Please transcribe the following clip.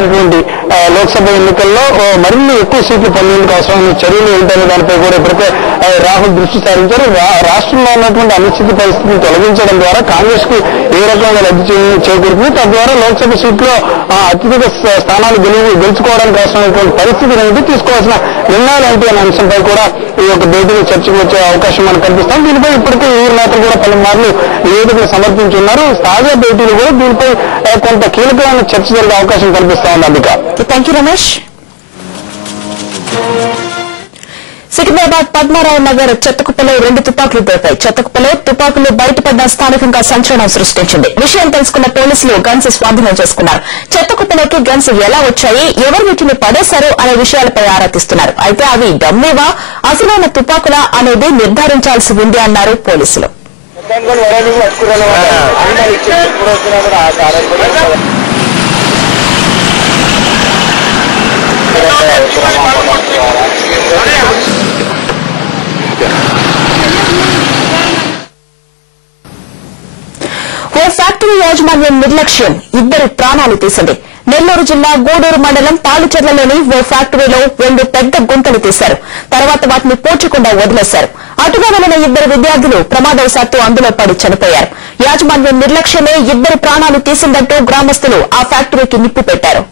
లోక్సభ ఎన్నికల్లో మరిన్ని ఎక్కువ సీట్లు పొందేందుకు అవసరమైన చర్యలు ఏంటనే దానిపై కూడా ఇప్పటికే రాహుల్ దృష్టి సారించారు. రాష్ట్రంలో ఉన్నటువంటి అనిశ్చిత పరిస్థితిని తొలగించడం ద్వారా కాంగ్రెస్ కు ఏ రకంగా లబ్ధి చేకూరుతుంది, తద్వారా లోక్సభ సీట్లో అత్యధిక స్థానాలు గెలుచుకోవడానికి అవసరమైనటువంటి పరిస్థితి అనేది తీసుకోవాల్సిన నిర్ణయాలు ఏంటి అనే అంశంపై కూడా ఈ యొక్క భేటీలో చర్చకు వచ్చే అవకాశం మనకు కనిపిస్తాం. దీనిపై ఇప్పటికే ఈ నేతలు కూడా పలుమార్లు నివేదికలు సమర్పించున్నారు. తాజా భేటీలు కూడా దీనిపై కొంత కీలకమైన చర్చ జరిగే అవకాశం కనిపిస్తా ఉంది. Ambika, thank you Ramesh. సికింద్రాబాద్ పద్మారావు నగర్ చెత్తకుప్పలో 2 తుపాకులు దొరికాయి. చెత్తకుప్పలో తుపాకులు బయటపడ్డ స్థానికంగా సంచలనం సృష్టించింది. విషయం తెలుసుకున్న పోలీసులు గన్స్ స్వాధీనం చేసుకున్నారు. చెత్తకుప్పలోకి గన్స్ ఎలా వచ్చాయి, ఎవరు వీటిని పడేశారు అనే విషయాలపై ఆరా తీస్తున్నారు. అయితే అవి డమ్మీవా, అసలైన తుపాకులా అనేది నిర్ధారించాల్సి ఉంది అన్నారు పోలీసులు. ఓ ఫ్యాక్టరీ యాజమాన్యం నిర్లక్ష్యం 2 ప్రాణాలు తీసింది. నెల్లూరు జిల్లా గూడూరు మండలం తాళిచెర్లలోని ఓ ఫ్యాక్టరీలో 2 పెద్ద గుంతలు తీశారు. తర్వాత వాటిని పోర్చకుండా వదిలేశారు. అటుగా వెళ్లిన 2 విద్యార్థులు ప్రమాదవశాత్తు అందులో పడి చనిపోయారు. యాజమాన్యం నిర్లక్ష్యమే 2 ప్రాణాలు తీసిందంటూ గ్రామస్తులు ఆ ఫ్యాక్టరీకి నిప్పు పెట్టారు.